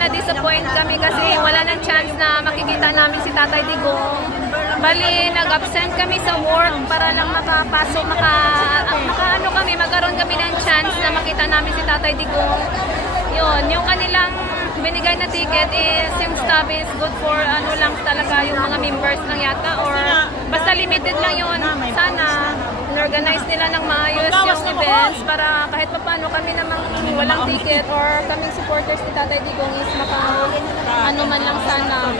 na-disappoint kami kasi wala nang chance na makikita namin si Tatay Digong. Bali, nag-absent kami sa work para lang makapasok, magkaroon kami ng chance na makita namin si Tatay Digong. Yun, yung kanilang binigay na ticket is yung stub is good for ano lang talaga yung mga members lang yata or basta limited lang yun. Sana in-organize nila ng maayos yung events para kahit paano kami namang walang ticket or kaming supporters ni Tatay Digong is ano man lang sana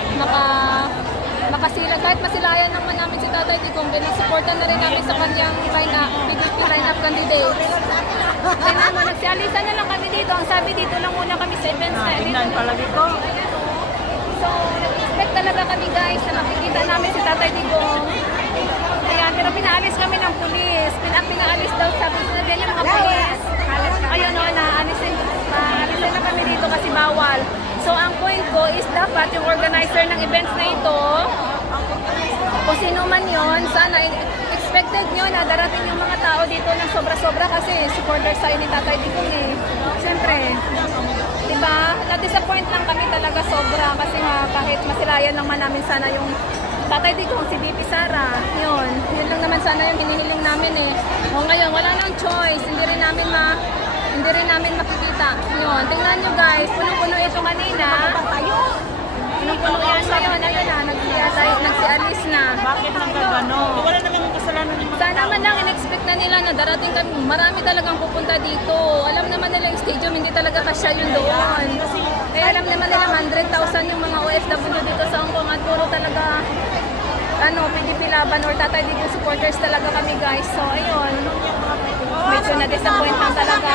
makasilag kahit masilayan naman namin si Tatay Digong dahil supportan na rin namin sa kanyang PDP line-up candidates. Kaya naman, nagsialisan na lang kami dito. Ang sabi dito lang muna kami sa events na dito. So, nag-expect talaga kami guys na makikita namin si Tatay Digong. Kaya, pero pinaalis kami ng pulis. Pinaalis daw sabi na din yung mga pulis. Ayun o, naalisin na kami dito kasi bawal. So, ang point ko is dapat yung organizer ng events na ito, kung sino man yun, sana expected nyo na darating yung mga tao dito ng sobra-sobra kasi supporters tayo ni Tatay Digong eh. Siyempre, diba? Na-disappoint lang kami talaga sobra kasi kahit masilayan lang man namin sana yung Tatay Digong, si BP Sara. Yun lang naman sana yung hinihiling namin eh. O ngayon, wala nang choice. Hindi rin namin makikita. Yun, tingnan nyo guys, puno-puno ito kanina. Puno-puno yan ngayon. Ayun na, nagsialis na. Bakit nagkagano? Wala namang kasalanan ng mga sana man lang in-expect na nila na darating kami. Marami talagang pupunta dito. Alam naman nila yung stadium, hindi talaga kasya yun doon. Kaya alam naman nila 100,000 yung mga OFW dito sa Hong Kong at puro talaga PDP laban or Tatay Digong supporters talaga kami guys. So ayun, medyo na-disappoint lang talaga.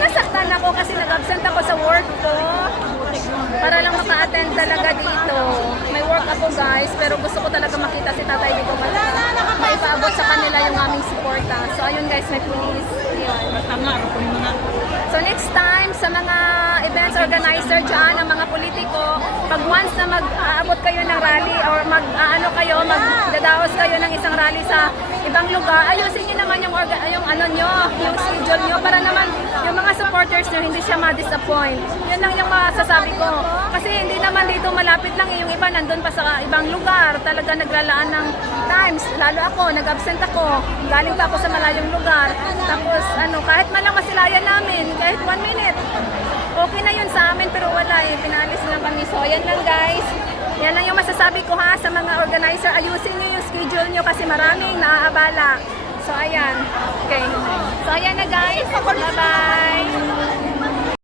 Nasaktan ako kasi nag-absent ako sa work ko para lang maka-attend talaga dito. May work ako guys, pero gusto ko talaga makita si Tatay Digong at maipaabot sa kanila yung aming suporta. So ayun guys, may police. So next time, sa mga events organizer dyan, ang mga politiko, pag once na mag-aabot kayo ng rally or magdadaos kayo ng isang rally sa ibang lugar, ayusin nyo naman yung schedule nyo para naman yung mga supporters nyo hindi siya ma-disappoint. Yun lang yung masasabi ko. Kasi hindi naman dito malapit lang, yung iba nandun pa sa ibang lugar, talaga naglalaan ng times. Lalo ako, nag-absent ako, galing pa ako sa malayong lugar. Tapos kahit man lang masilayan namin, kahit 1 minute, okay na yun sa amin, pero wala eh, pinalis lang kami. So ayan lang guys, yan lang yung masasabi ko ha sa mga organizer. Ayusin nyo yung schedule nyo kasi maraming naaabala. So ayan, okay. So ayan na guys, bye bye.